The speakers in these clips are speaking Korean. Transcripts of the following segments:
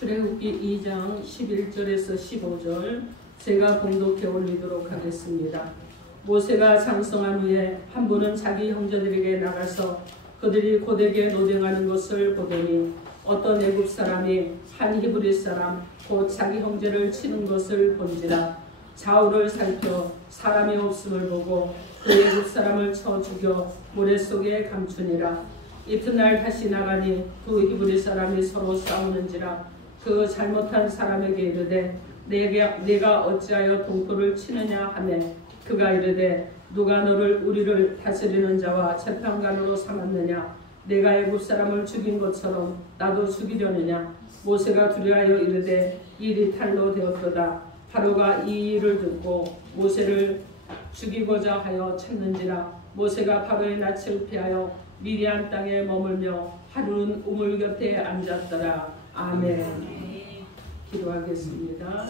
출애굽기 2장 11절에서 15절 제가 봉독해 올리도록 하겠습니다. 모세가 장성한 후에 한 분은 자기 형제들에게 나가서 그들이 고되게 노정하는 것을 보더니 어떤 애굽 사람이 한 히브리 사람 곧 자기 형제를 치는 것을 본지라. 좌우를 살펴 사람이 없음을 보고 그 애굽 사람을 쳐 죽여 모래 속에 감추니라. 이튿날 다시 나가니 그 히브리 사람이 서로 싸우는지라. 그 잘못한 사람에게 이르되 내가 어찌하여 동토를 치느냐 하매 그가 이르되 누가 너를 우리를 다스리는 자와 재판관으로 삼았느냐. 내가 애굽 사람을 죽인 것처럼 나도 죽이려느냐. 모세가 두려하여 이르되 일이 탈로 되었도다. 바로가 이 일을 듣고 모세를 죽이고자 하여 찾는지라. 모세가 바로의 낯을 피하여 미디안 땅에 머물며 하루는 우물 곁에 앉았더라. 아멘. 기도하겠습니다.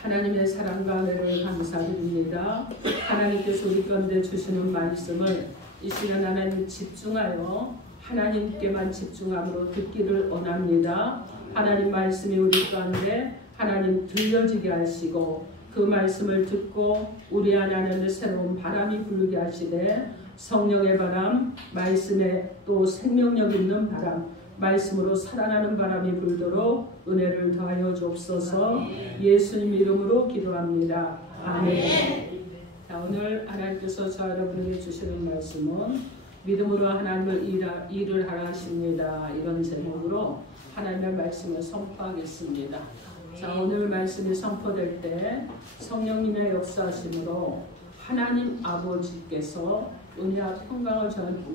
하나님의 사랑과 은혜를 감사드립니다. 하나님께서 우리 가운데 주시는 말씀을 이 시간 하나님 집중하여 하나님께만 집중함으로 듣기를 원합니다. 하나님 말씀이 우리 가운데 하나님 들려지게 하시고 그 말씀을 듣고 우리 안에 새로운 바람이 불게 하시되 성령의 바람, 말씀에 또 생명력 있는 바람, 말씀으로 살아나는 바람이 불도록 은혜를 더하여 주옵소서. 예수님 이름으로 기도합니다. 아멘. 자, 오늘 하나님께서 저 여러분에게 주시는 말씀은 믿음으로 하나님을 일을 하라 하십니다. 이런 제목으로 하나님의 말씀을 선포하겠습니다. 자, 오늘 말씀이 선포될 때 성령님의 역사하심으로 하나님 아버지께서 은혜와 평강을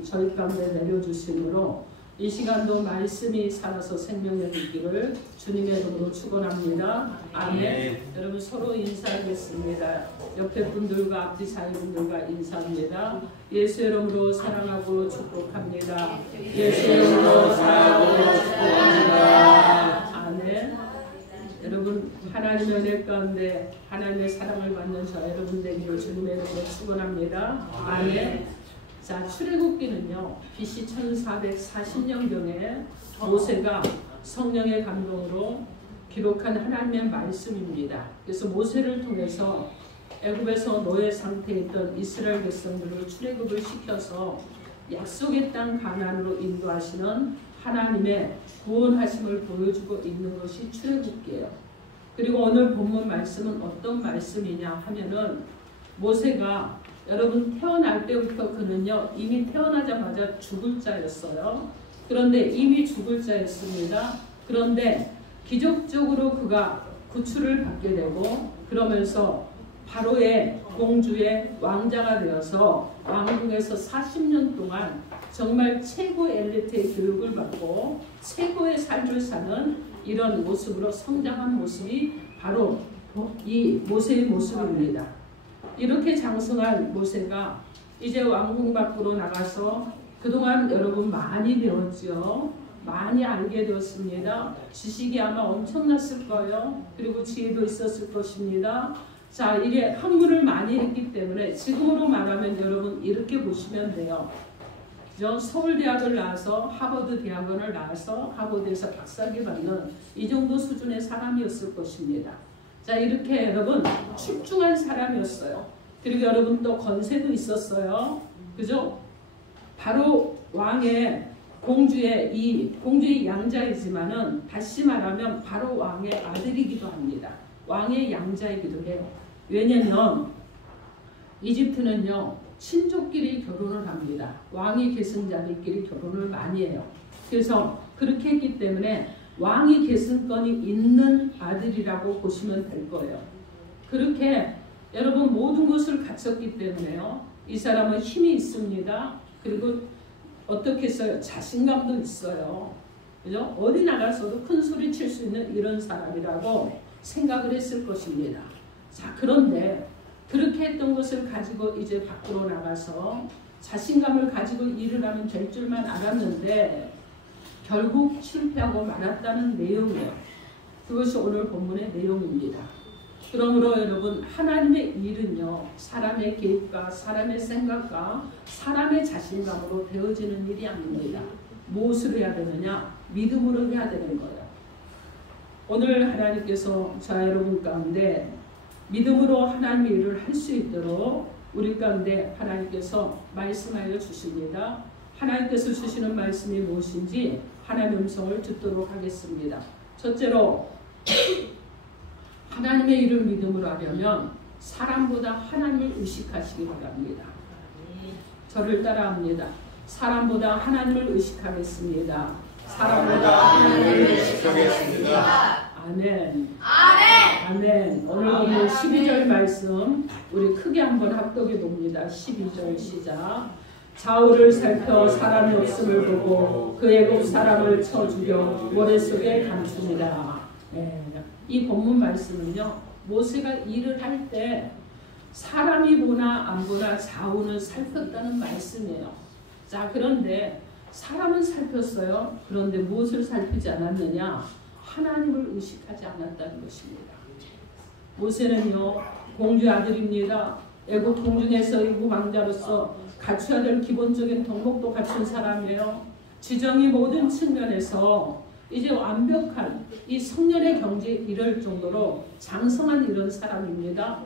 저희 가운데 내려주심으로 이 시간도 말씀이 살아서 생명력 있기를 주님의 이름으로 축원합니다. 아멘. 여러분 서로 인사하겠습니다. 옆에 분들과 앞뒤 사이 분들과 인사합니다. 예수 이름으로 사랑하고 축복합니다. 예수 이름으로 사랑하고 축복합니다. 아멘. 여러분 하나님의 은혜 가운데 하나님의 사랑을 받는 저 여러분 되기를 주님의 이름으로 축원합니다. 아멘. 자, 출애굽기는요 BC 1440년경에 모세가 성령의 감동으로 기록한 하나님의 말씀입니다. 그래서 모세를 통해서 애굽에서 노예 상태에 있던 이스라엘 백성들을 출애굽을 시켜서 약속의 땅 가나안으로 인도하시는 하나님의 구원하심을 보여주고 있는 것이 출애굽기예요. 그리고 오늘 본문 말씀은 어떤 말씀이냐 하면은 모세가 여러분 태어날 때부터 그는요 이미 태어나자마자 죽을 자였어요. 그런데 이미 죽을 자였습니다. 그런데 기적적으로 그가 구출을 받게 되고 그러면서 바로의 공주의 왕자가 되어서 왕궁에서 40년 동안 정말 최고의 엘리트의 교육을 받고 최고의 삶을 사는 이런 모습으로 성장한 모습이 바로 이 모세의 모습입니다. 이렇게 장성한 모세가 이제 왕궁 밖으로 나가서 그동안 여러분 많이 배웠죠. 많이 알게 되었습니다. 지식이 아마 엄청났을 거예요. 그리고 지혜도 있었을 것입니다. 자, 이게 학문을 많이 했기 때문에 지금으로 말하면 여러분 이렇게 보시면 돼요. 그죠? 서울대학을 나와서 하버드 대학원을 나와서 하버드에서 박사학위 받는 이 정도 수준의 사람이었을 것입니다. 자, 이렇게 여러분 출중한 사람이었어요. 그리고 여러분 또 건세도 있었어요. 그죠? 바로 왕의 공주의 양자이지만은 다시 말하면 바로 왕의 아들이기도 합니다. 왕의 양자이기도 해요. 왜냐면 이집트는요 친족끼리 결혼을 합니다. 왕이 계승자들끼리 결혼을 많이 해요. 그래서 그렇게 했기 때문에 왕이 계승권이 있는 아들이라고 보시면 될 거예요. 그렇게 여러분 모든 것을 갖췄기 때문에요. 이 사람은 힘이 있습니다. 그리고 어떻게 했어요? 자신감도 있어요. 그죠? 어디 나가서도 큰 소리 칠 수 있는 이런 사람이라고 생각을 했을 것입니다. 자, 그런데 그렇게 했던 것을 가지고 이제 밖으로 나가서 자신감을 가지고 일을 하면 될 줄만 알았는데 결국 실패하고 말았다는 내용이에요. 그것이 오늘 본문의 내용입니다. 그러므로 여러분 하나님의 일은요 사람의 개입과 사람의 생각과 사람의 자신감으로 되어지는 일이 아닙니다. 무엇을 해야 되느냐? 믿음으로 해야 되는 거예요. 오늘 하나님께서 저와 여러분 가운데 믿음으로 하나님의 일을 할 수 있도록 우리 가운데 하나님께서 말씀하여 주십니다. 하나님께서 주시는 말씀이 무엇인지 하나님의 음성을 듣도록 하겠습니다. 첫째로 하나님의 일을 믿음으로 하려면 사람보다 하나님을 의식하시기 바랍니다. 저를 따라합니다. 사람보다 하나님을 의식하겠습니다. 사람보다 하나님을 의식하겠습니다. 아멘. 아멘. 오늘 보면 12절 말씀 우리 크게 한번 합독해 봅니다. 12절 시작. 좌우를 살펴 사람이 없음을 보고 그 애굽 사람을 쳐 죽여 모래 속에 감춥니다. 네. 이 본문 말씀은요, 모세가 일을 할 때 사람이 보나 안 보나 좌우는 살폈다는 말씀이에요. 자, 그런데 사람은 살폈어요. 그런데 무엇을 살피지 않았느냐? 하나님을 의식하지 않았다는 것입니다. 모세는요, 공주의 아들입니다. 애굽 궁중에서 애굽 왕자로서 갖춰야 될 기본적인 덕목도 갖춘 사람이에요. 지정이 모든 측면에서 이제 완벽한 이 성년의 경지에 이를 정도로 장성한 이런 사람입니다.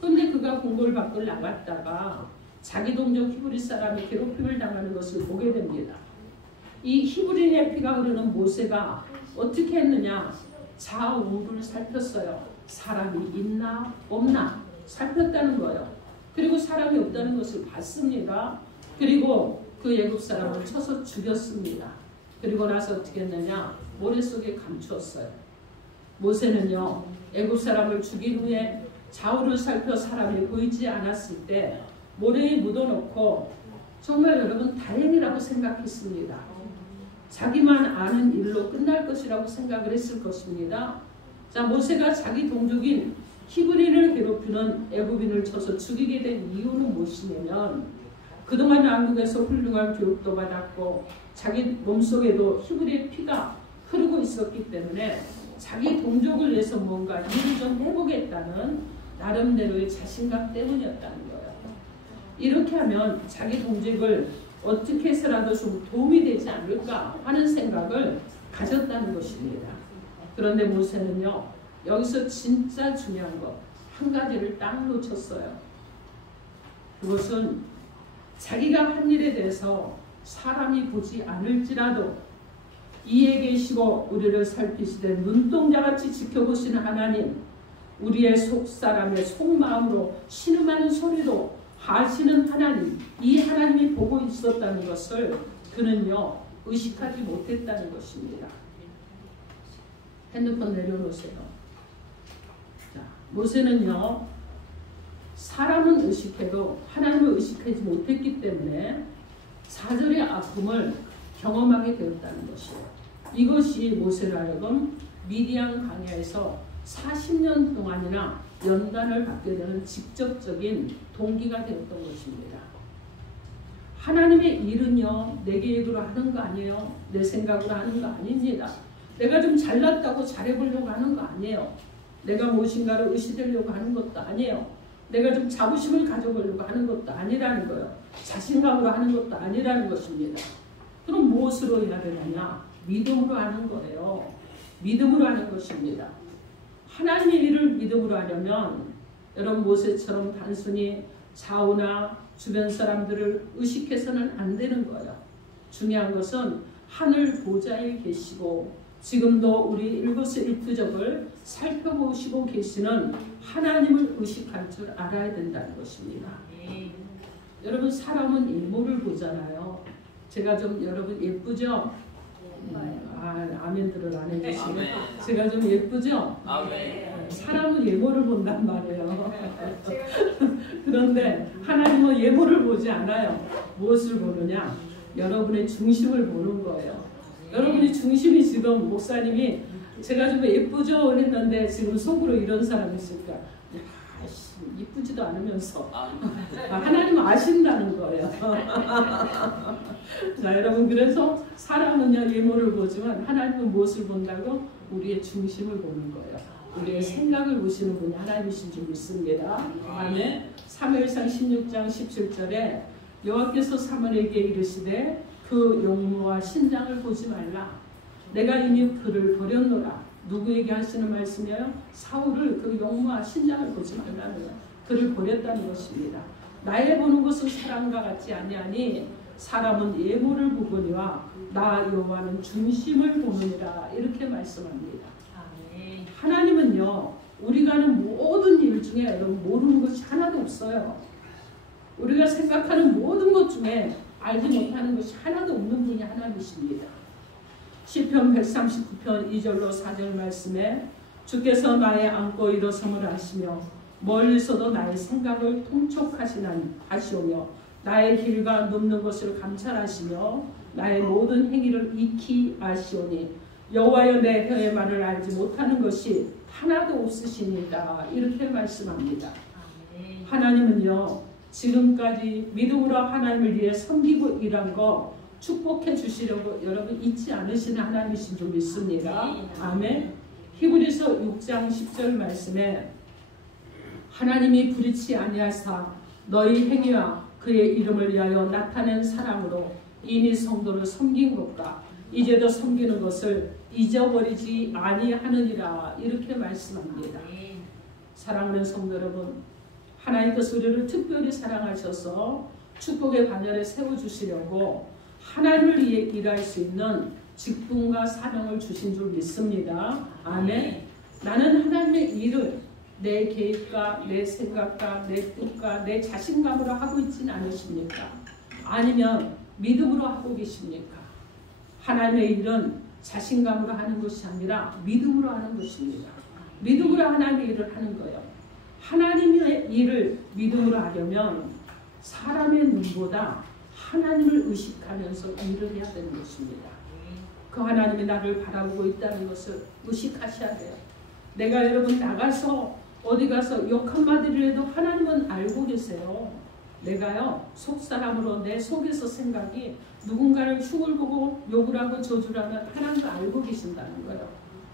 그런데 그가 궁궐 밖을 나갔다가 자기 동족 히브리 사람이 괴롭힘을 당하는 것을 보게 됩니다. 이 히브리인의 피가 흐르는 모세가 어떻게 했느냐? 좌우를 살폈어요. 사람이 있나 없나 살폈다는 거예요. 그리고 사람이 없다는 것을 봤습니다. 그리고 그 애굽 사람을 쳐서 죽였습니다. 그리고 나서 어떻게 했느냐? 모래 속에 감추었어요. 모세는요, 애굽 사람을 죽인 후에 좌우를 살펴 사람이 보이지 않았을 때 모래에 묻어놓고 정말 여러분 다행이라고 생각했습니다. 자기만 아는 일로 끝날 것이라고 생각을 했을 것입니다. 자, 모세가 자기 동족인 히브리를 괴롭히는 애굽인을 쳐서 죽이게 된 이유는 무엇이냐면 그동안 왕국에서 훌륭한 교육도 받았고 자기 몸속에도 히브리의 피가 흐르고 있었기 때문에 자기 동족을 위해서 뭔가 일을 좀 해보겠다는 나름대로의 자신감 때문이었다는 거예요. 이렇게 하면 자기 동족을 어떻게 해서라도 좀 도움이 되지 않을까 하는 생각을 가졌다는 것입니다. 그런데 모세는요, 여기서 진짜 중요한 것 한 가지를 딱 놓쳤어요. 그것은 자기가 한 일에 대해서 사람이 보지 않을지라도 이에 계시고 우리를 살피시되 눈동자같이 지켜보시는 하나님, 우리의 속사람의 속마음으로 신음하는 소리로 하시는 하나님, 이 하나님이 보고 있었다는 것을 그는요 의식하지 못했다는 것입니다. 핸드폰 내려놓으세요. 자, 모세는요 사람은 의식해도 하나님을 의식하지 못했기 때문에 사절의 아픔을 경험하게 되었다는 것이에요. 이것이 모세를 하여금 미디안 광야에서 40년 동안이나 연단을 받게 되는 직접적인 동기가 되었던 것입니다. 하나님의 일은요 내 계획으로 하는 거 아니에요. 내 생각으로 하는 거 아닙니다. 내가 좀 잘났다고 잘해보려고 하는 거 아니에요. 내가 무엇인가를 의시되려고 하는 것도 아니에요. 내가 좀 자부심을 가져보려고 하는 것도 아니라는 거예요. 자신감으로 하는 것도 아니라는 것입니다. 그럼 무엇으로 해야 되느냐? 믿음으로 하는 거예요. 믿음으로 하는 것입니다. 하나님의 일을 믿음으로 하려면 여러분 모세처럼 단순히 좌우나 주변 사람들을 의식해서는 안 되는 거예요. 중요한 것은 하늘 보좌에 계시고 지금도 우리 일거수일투족을 살펴보시고 계시는 하나님을 의식할 줄 알아야 된다는 것입니다. 여러분 사람은 외모를 보잖아요. 제가 좀 여러분 예쁘죠? 아멘들을 안 해주시네. 제가 좀 예쁘죠? 사람은 외모를 본단 말이에요. 그런데 하나님은 외모를 보지 않아요. 무엇을 보느냐? 여러분의 중심을 보는 거예요. 여러분의 중심이 지금 목사님이 제가 좀 예쁘죠? 했는데 지금 속으로 이런 사람이 있을까? 이쁘지도 않으면서 하나님은 아신다는 거예요. 자, 여러분 그래서 사람은요 외모를 보지만 하나님은 무엇을 본다고? 우리의 중심을 보는 거예요. 우리의 생각을 보시는 분이 하나님이신 줄 믿습니다. 아멘. 사무엘상 16장 17절에 여호와께서 사무엘에게 이르시되 그 용모와 신장을 보지 말라. 내가 이미 그를 버렸노라. 누구에게 하시는 말씀이에요? 사울을, 그 용모와 신장을 보지 말라는 거예요. 그를 버렸다는 것입니다. 나의 보는 것은 사람과 같지 아니하니 사람은 예모를 보거니와 나 여호와는 중심을 보느니라. 이렇게 말씀합니다. 하나님은요, 우리가 하는 모든 일 중에 여러분 모르는 것이 하나도 없어요. 우리가 생각하는 모든 것 중에 알지 못하는 것이 하나도 없는 분이 하나님이십니다. 시편 139편 2절로 4절 말씀에 주께서 나의 안고 일어섬을 아시며 멀리서도 나의 생각을 통촉하시오며 나의 길과 눕는 것을 감찰하시며 나의 모든 행위를 익히 아시오니 여호와여 내 혀의 말을 알지 못하는 것이 하나도 없으시니이다. 이렇게 말씀합니다. 하나님은요, 지금까지 믿음으로 하나님을 위해 섬기고 일한 거 축복해 주시려고 여러분 잊지 않으시는 하나님이신 줄 믿습니다. 아멘. 히브리서 6장 10절 말씀에 하나님이 불의치 아니하사 너희 행위와 그의 이름을 위하여 나타낸 사랑으로 이미 성도를 섬긴 것과 이제도 섬기는 것을 잊어버리지 아니하느니라. 이렇게 말씀합니다. 사랑하는 성도 여러분, 하나님께서 우리를 특별히 사랑하셔서 축복의 반열에 세워주시려고 하나님을 위해 일할 수 있는 직분과 사명을 주신 줄 믿습니다. 아멘. 나는 하나님의 일을 내 계획과 내 생각과 내 뜻과 내 자신감으로 하고 있지는 않으십니까? 아니면 믿음으로 하고 계십니까? 하나님의 일은 자신감으로 하는 것이 아니라 믿음으로 하는 것입니다. 믿음으로 하나님의 일을 하는 거예요. 하나님의 일을 믿음으로 하려면 사람의 눈보다 하나님을 의식하면서 일을 해야 되는 것입니다. 그 하나님이 나를 바라보고 있다는 것을 의식하셔야 돼요. 내가 여러분 나가서 어디 가서 욕 한마디를 해도 하나님은 알고 계세요. 내가요, 속사람으로 내 속에서 생각이 누군가를 흉을 보고 욕을 하고 저주를 하면 하나님도 알고 계신다는 거예요.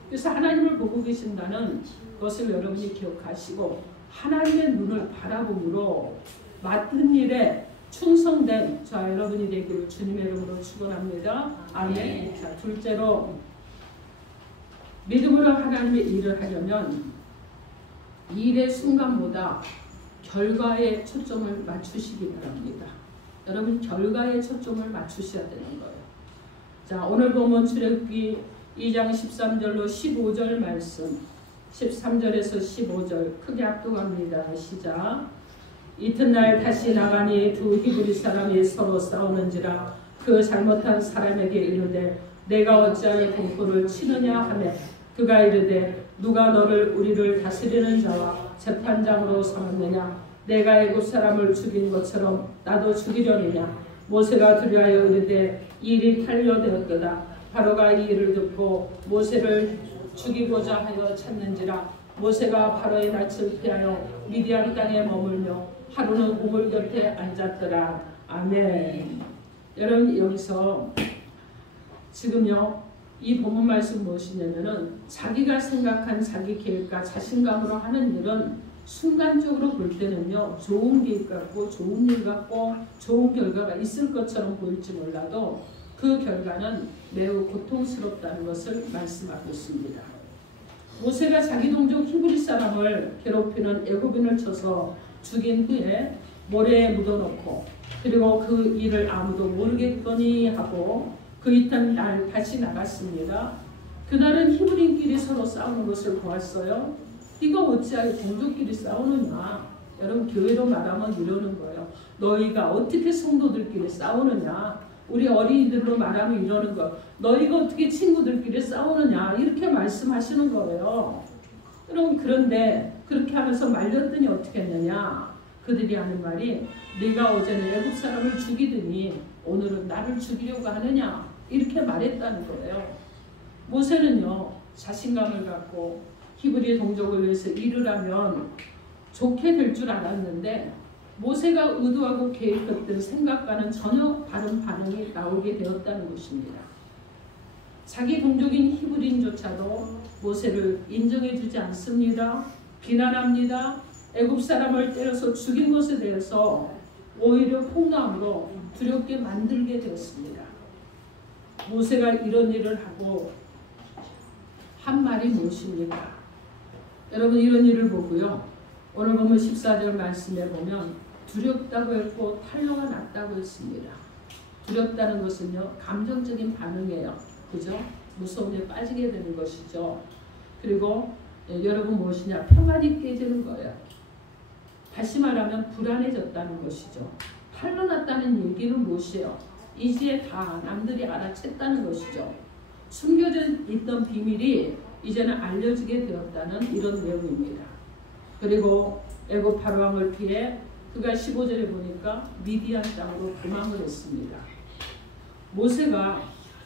그래서 하나님을 보고 계신다는 것을 여러분이 기억하시고 하나님의 눈을 바라봄으로 맡은 일에 충성된 자 여러분이 되기를 주님의 이름으로 축원합니다. 아멘. 자, 둘째로 믿음으로 하나님의 일을 하려면 일의 순간보다 결과에 초점을 맞추시기 바랍니다. 여러분 결과에 초점을 맞추셔야 되는 거예요. 자, 오늘 보면 출애굽기 2장 13절로 15절 말씀, 13절에서 15절 크게 압독합니다. 시작. 이튿날 다시 나가니 두 히브리 사람이 서로 싸우는지라 그 잘못한 사람에게 이르되 내가 어찌하여 동포를 치느냐 하매 그가 이르되 누가 너를 우리를 다스리는 자와 재판장으로 삼았느냐 내가 애굽 사람을 죽인 것처럼 나도 죽이려느냐 모세가 두려하여 이르되 일이 탄료되었도다. 바로가 이 일을 듣고 모세를 죽이고자 하여 찾는지라 모세가 바로의 낯을 피하여 미디안 땅에 머물며 하루는 우물 곁에 앉았더라. 아멘. 여러분 여기서 지금요 이 본문 말씀 무엇이냐면은 자기가 생각한 자기 계획과 자신감으로 하는 일은 순간적으로 볼 때는요 좋은 계획 같고 좋은 일 같고 좋은 결과가 있을 것처럼 보일지 몰라도 그 결과는 매우 고통스럽다는 것을 말씀하고 있습니다. 모세가 자기 동족 히브리 사람을 괴롭히는 애굽인을 쳐서 죽인 후에 모래에 묻어놓고 그리고 그 일을 아무도 모르겠거니 하고 그 이튿날 다시 나갔습니다. 그날은 히브리인끼리 서로 싸우는 것을 보았어요. 이거 어찌하여 동족끼리 싸우느냐. 여러분 교회로 말하면 이러는 거예요. 너희가 어떻게 성도들끼리 싸우느냐. 우리 어린이들로 말하면 이러는 거예요. 너희가 어떻게 친구들끼리 싸우느냐. 이렇게 말씀하시는 거예요. 여러분 그런데 그렇게 하면서 말렸더니 어떻게 했느냐. 그들이 하는 말이 네가 어제는 애굽 사람을 죽이더니 오늘은 나를 죽이려고 하느냐. 이렇게 말했다는 거예요. 모세는요 자신감을 갖고 히브리 동족을 위해서 일을 하면 좋게 될 줄 알았는데 모세가 의도하고 계획했던 생각과는 전혀 다른 반응이 나오게 되었다는 것입니다. 자기 동족인 히브리인조차도 모세를 인정해주지 않습니다. 비난합니다. 애굽 사람을 때려서 죽인 것에 대해서 오히려 폭로함으로 두렵게 만들게 되었습니다. 모세가 이런 일을 하고 말이 무엇입니까? 여러분 이런 일을 보고요. 오늘 보면 14절 말씀에 보면 두렵다고 했고 탈로가 났다고 했습니다. 두렵다는 것은요. 감정적인 반응이에요. 그죠? 무서움에 빠지게 되는 것이죠. 그리고 여러분 무엇이냐? 평안이 깨지는 거예요. 다시 말하면 불안해졌다는 것이죠. 탈로 났다는 얘기는 무엇이에요? 이제 다 남들이 알아챘다는 것이죠. 숨겨져 있던 비밀이 이제는 알려지게 되었다는 이런 내용입니다. 그리고 애굽 바로왕을 피해 그가 15절에 보니까 미디안 땅으로 도망을 했습니다. 모세가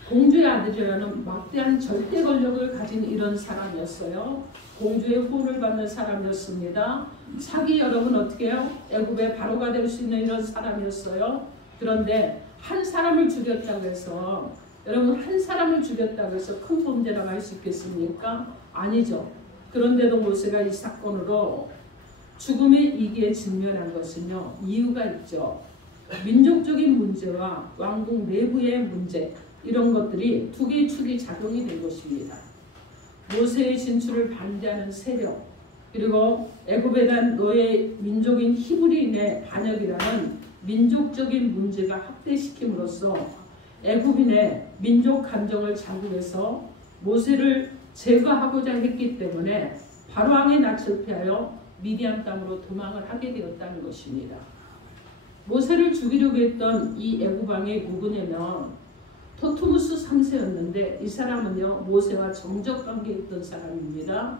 공주의 아들이라는 막대한 절대 권력을 가진 이런 사람이었어요. 공주의 후원을 받는 사람이었습니다. 자기 여러분 어떻게 해요? 애굽의 바로가 될 수 있는 이런 사람이었어요. 그런데 한 사람을 죽였다고 해서 여러분 한 사람을 죽였다고 해서 큰 범죄라고 할 수 있겠습니까? 아니죠. 그런데도 모세가 이 사건으로 죽음의 위기에 직면한 것은요. 이유가 있죠. 민족적인 문제와 왕국 내부의 문제 이런 것들이 두 개의 축이 작용이 된 것입니다. 모세의 진출을 반대하는 세력 그리고 애굽에 대한 노예 민족인 히브리인의 반역이라는 민족적인 문제가 확대시킴으로써 애굽인의 민족 감정을 자극해서 모세를 제거하고자 했기 때문에 바로왕의 낯을 피하여 미디안 땅으로 도망을 하게 되었다는 것입니다. 모세를 죽이려고 했던 이 애굽 왕이 누구냐면 토트무스 3세였는데 이 사람은요 모세와 정적 관계에 있던 사람입니다.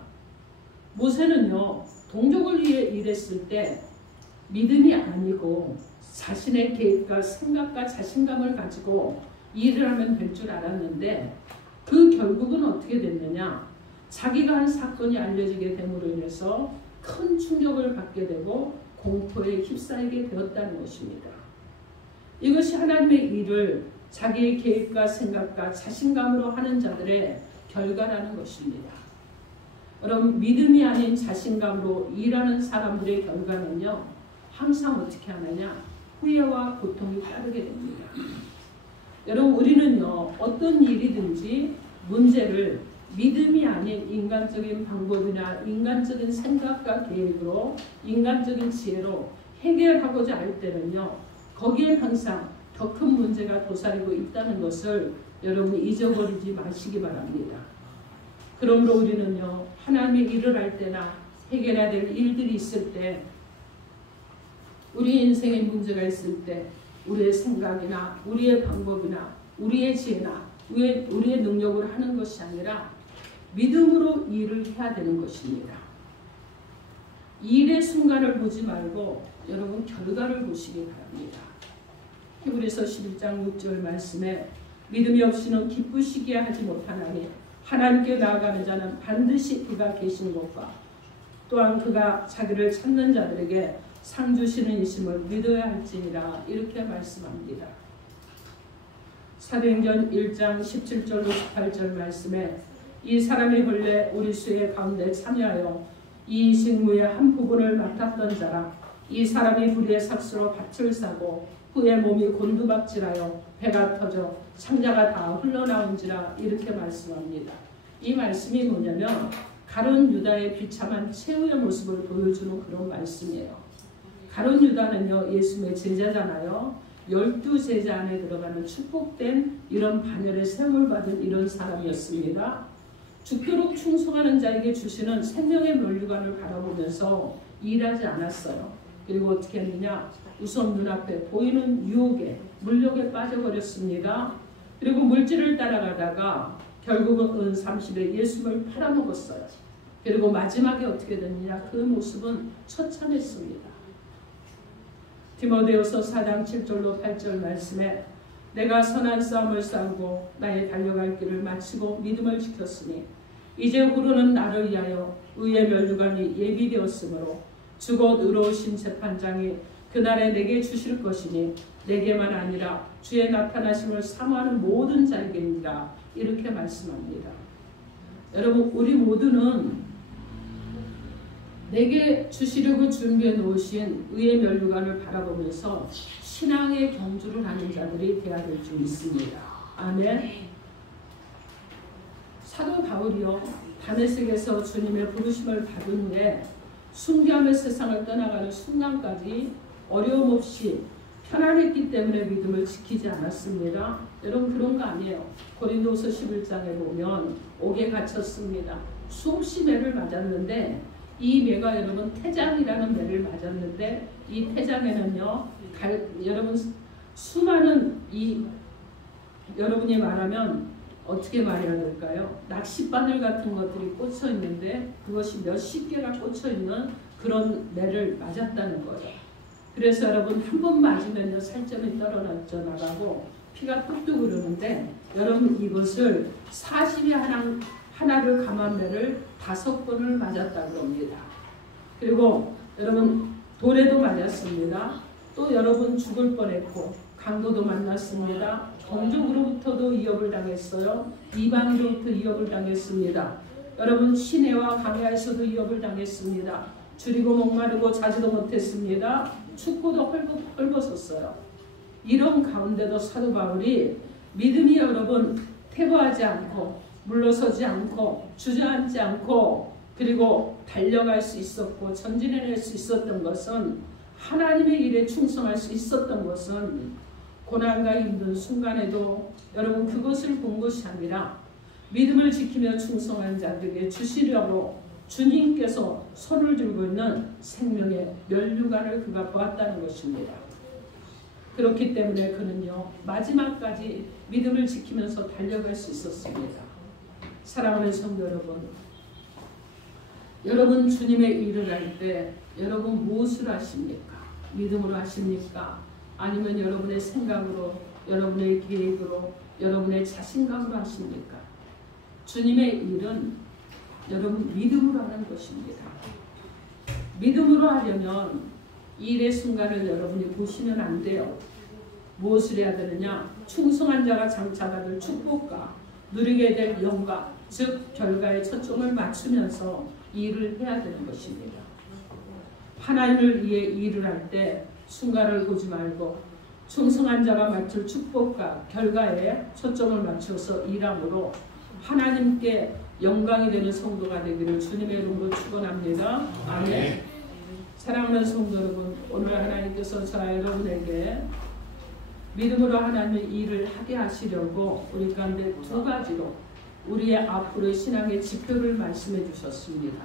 모세는요 동족을 위해 일했을 때 믿음이 아니고 자신의 계획과 생각과 자신감을 가지고 일을 하면 될 줄 알았는데 그 결국은 어떻게 됐느냐? 자기가 한 사건이 알려지게 됨으로 인해서 큰 충격을 받게 되고 공포에 휩싸이게 되었다는 것입니다. 이것이 하나님의 일을 자기의 계획과 생각과 자신감으로 하는 자들의 결과라는 것입니다. 여러분 믿음이 아닌 자신감으로 일하는 사람들의 결과는요. 항상 어떻게 하느냐? 후회와 고통이 따르게 됩니다. 여러분 우리는요. 어떤 일이든지 문제를 믿음이 아닌 인간적인 방법이나 인간적인 생각과 계획으로 인간적인 지혜로 해결하고자 할 때는요. 거기에 항상 더 큰 문제가 도사리고 있다는 것을 여러분 잊어버리지 마시기 바랍니다. 그러므로 우리는요. 하나님의 일을 할 때나 해결해야 될 일들이 있을 때 우리 인생에 문제가 있을 때 우리의 생각이나 우리의 방법이나 우리의 지혜나 우리의 능력으로 하는 것이 아니라 믿음으로 일을 해야 되는 것입니다. 일의 순간을 보지 말고 여러분 결과를 보시기 바랍니다. 히브리서 11장 6절 말씀에 믿음이 없이는 기쁘시게 하지 못하나니 하나님께 나아가는 자는 반드시 그가 계신 것과 또한 그가 자기를 찾는 자들에게 상 주시는 이심을 믿어야 할지니라 이렇게 말씀합니다. 사도행전 1장 17절로 18절 말씀에 이 사람이 본래 우리 수의 가운데 참여하여 이 식무의 한 부분을 맡았던 자라 이 사람이 불의의 삭수로 밭을 사고 후에 몸이 곤두박질하여 배가 터져 창자가 다 흘러나온지라 이렇게 말씀합니다. 이 말씀이 뭐냐면 가룟 유다의 비참한 최후의 모습을 보여주는 그런 말씀이에요. 가룟 유다는요 예수님의 제자잖아요. 12제자 안에 들어가는 축복된 이런 반열의 세움을 받은 이런 사람이었습니다. 죽도록 충성하는 자에게 주시는 생명의 면류관을 바라보면서 일하지 않았어요. 그리고 어떻게 했느냐? 우선 눈앞에 보이는 유혹에 물욕에 빠져버렸습니다. 그리고 물질을 따라가다가 결국은 은 30에 예수를 팔아먹었어요. 그리고 마지막에 어떻게 됐느냐? 그 모습은 처참했습니다. 디모데후서 4장 7절로 8절 말씀에 내가 선한 싸움을 싸우고 나의 달려갈 길을 마치고 믿음을 지켰으니 이제 후로는 나를 위하여 의의 면류관이 예비되었으므로 주곧 의로우신 재판장이 그날에 내게 주실 것이니 내게만 아니라 주의 나타나심을 사모하는 모든 자에게니라 이렇게 말씀합니다. 여러분 우리 모두는 내게 주시려고 준비해 놓으신 의의 면류관을 바라보면서 신앙의 경주를 하는 자들이 되어야 될 줄 믿습니다. 아멘. 사도 바울이요 다메섹에서 주님의 부르심을 받은 후에 순교하며 세상을 떠나가는 순간까지 어려움 없이 편안했기 때문에 믿음을 지키지 않았습니다. 여러분 그런 거 아니에요. 고린도서 11장에 보면 옥에 갇혔습니다. 수없이 매를 맞았는데 이 매가 여러분 태장이라는 매를 맞았는데 이 태장에는요 여러분 수많은 여러분이 말하면 어떻게 말해야 될까요? 낚싯바늘 같은 것들이 꽂혀 있는데 그것이 몇십 개가 꽂혀 있는 그런 매를 맞았다는 거예요. 그래서 여러분 한 번 맞으면요 살점이 떨어져 나가고 피가 뚝뚝 흐르는데 여러분 이것을 40에 하나를 감한 매를 5번을 맞았다고 합니다. 그리고 여러분 돌에도 맞았습니다. 또 여러분 죽을 뻔했고 강도도 만났습니다. 동족으로부터도 위협을 당했어요. 이방인으로부터 위협을 당했습니다. 여러분 시내와 강야에서도 위협을 당했습니다. 줄이고 목마르고 자지도 못했습니다. 춥고도 헐벗었어요. 이런 가운데도 사도 바울이 믿음이 여러분 퇴보하지 않고 물러서지 않고 주저앉지 않고 그리고 달려갈 수 있었고 전진해낼 수 있었던 것은 하나님의 일에 충성할 수 있었던 것은 고난과 힘든 순간에도 여러분 그것을 본 것이 아니라 믿음을 지키며 충성한 자들에게 주시려고 주님께서 손을 들고 있는 생명의 면류관을 그가 보았다는 것입니다. 그렇기 때문에 그는요 마지막까지 믿음을 지키면서 달려갈 수 있었습니다. 사랑하는 성도 여러분, 여러분 주님의 일을 할 때 여러분 무엇을 하십니까? 믿음으로 하십니까? 아니면 여러분의 생각으로, 여러분의 계획으로, 여러분의 자신감으로 하십니까? 주님의 일은 여러분 믿음으로 하는 것입니다. 믿음으로 하려면 일의 순간을 여러분이 보시면 안 돼요. 무엇을 해야 되느냐? 충성한 자가 장차받을 축복과 누리게 될 영광, 즉 결과에 초점을 맞추면서 일을 해야 되는 것입니다. 하나님을 위해 일을 할 때 순간을 보지 말고 충성한 자가 맡을 축복과 결과에 초점을 맞춰서 일함으로 하나님께 영광이 되는 성도가 되기를 주님의 이름으로 축원합니다. 아멘. 사랑하는 성도 여러분, 오늘 하나님께서 저와 여러분에게 믿음으로 하나님의 일을 하게 하시려고 우리 가운데 2가지로 우리의 앞으로의 신앙의 지표를 말씀해 주셨습니다.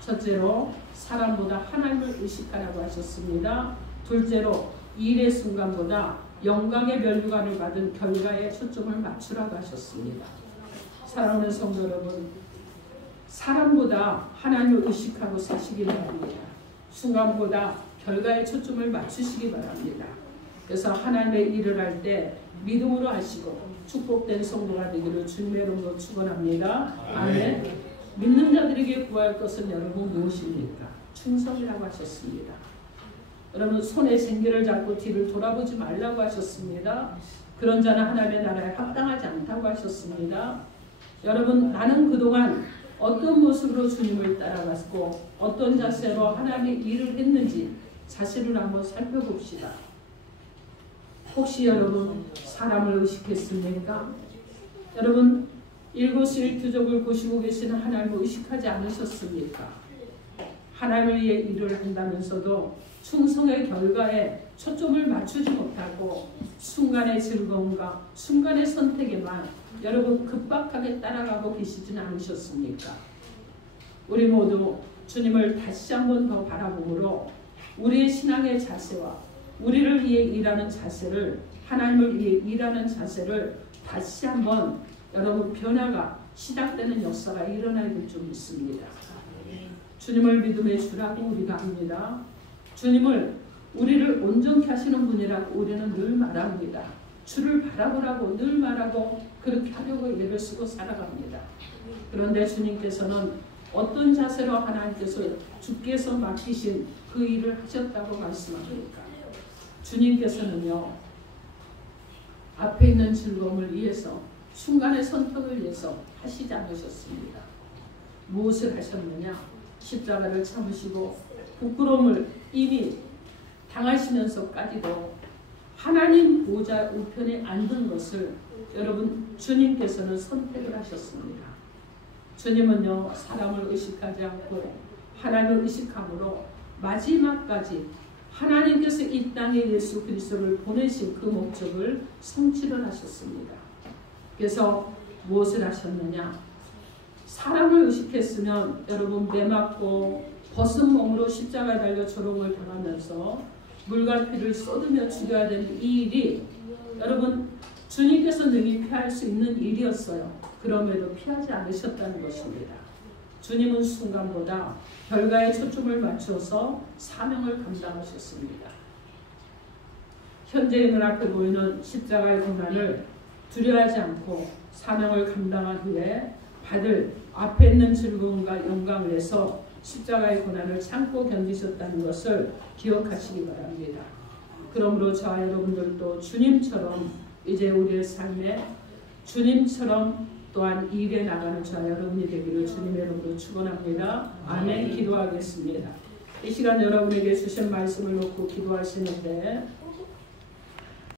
첫째로 사람보다 하나님을 의식하라고 하셨습니다. 둘째로 일의 순간보다 영광의 면류관을 받은 결과에 초점을 맞추라고 하셨습니다. 사랑하는 성도 여러분, 사람보다 하나님을 의식하고 사시기 바랍니다. 순간보다 결과에 초점을 맞추시기 바랍니다. 그래서 하나님의 일을 할 때 믿음으로 하시고 축복된 성도가 되기를 주님의 이름으로 축원합니다. 아멘. 믿는 자들에게 구할 것은 여러분 무엇입니까? 충성이라고 하셨습니다. 여러분 손에 생기를 잡고 뒤를 돌아보지 말라고 하셨습니다. 그런 자는 하나님의 나라에 합당하지 않다고 하셨습니다. 여러분 나는 그동안 어떤 모습으로 주님을 따라갔고 어떤 자세로 하나님의 일을 했는지 자신을 한번 살펴봅시다. 혹시 여러분 사람을 의식했습니까? 여러분 일거수일투족을 보시고 계시는 하나님을 의식하지 않으셨습니까? 하나님을 위해 일을 한다면서도 충성의 결과에 초점을 맞추지 못하고 순간의 즐거움과 순간의 선택에만 여러분 급박하게 따라가고 계시지는 않으셨습니까? 우리 모두 주님을 다시 한번 더 바라보므로 우리의 신앙의 자세와 우리를 위해 일하는 자세를 하나님을 위해 일하는 자세를 다시 한번 여러분 변화가 시작되는 역사가 일어나야 될 줄 믿습니다. 주님을 믿음의 주라고 우리가 합니다. 주님을 우리를 온전케 하시는 분이라고 우리는 늘 말합니다. 주를 바라보라고 늘 말하고 그렇게 하려고 예를 쓰고 살아갑니다. 그런데 주님께서는 어떤 자세로 하나님께서 주께서 맡기신 그 일을 하셨다고 말씀합니까? 주님께서는요 앞에 있는 즐거움을 위해서 순간의 선택을 위해서 하시지 않으셨습니다. 무엇을 하셨느냐? 십자가를 참으시고 부끄러움을 이미 당하시면서까지도 하나님 보좌 우편에 앉은 것을 여러분 주님께서는 선택을 하셨습니다. 주님은요 사람을 의식하지 않고 하나님을 의식함으로 마지막까지 하나님께서 이 땅에 예수 그리스도를 보내신 그 목적을 성취를 하셨습니다. 그래서 무엇을 하셨느냐? 사람을 의식했으면 여러분 매맞고 벗은 몸으로 십자가에 달려 조롱을 당하면서 물과 피를 쏟으며 죽여야 되는 이 일이 여러분 주님께서 능히 피할 수 있는 일이었어요. 그럼에도 피하지 않으셨다는 것입니다. 주님은 순간보다 결과에 초점을 맞춰서 사명을 감당하셨습니다. 현재의 눈앞에 보이는 십자가의 고난을 두려워하지 않고 사명을 감당한 후에 받을 앞에 있는 즐거움과 영광을 위해서 십자가의 고난을 참고 견디셨다는 것을 기억하시기 바랍니다. 그러므로 저와 여러분들도 주님처럼 이제 우리의 삶에 주님처럼 또한 일에 나가는 저와 여러분이 되기를 주님의 이름으로 축원합니다. 아멘. 기도하겠습니다. 이 시간 여러분에게 주신 말씀을 놓고 기도하시는데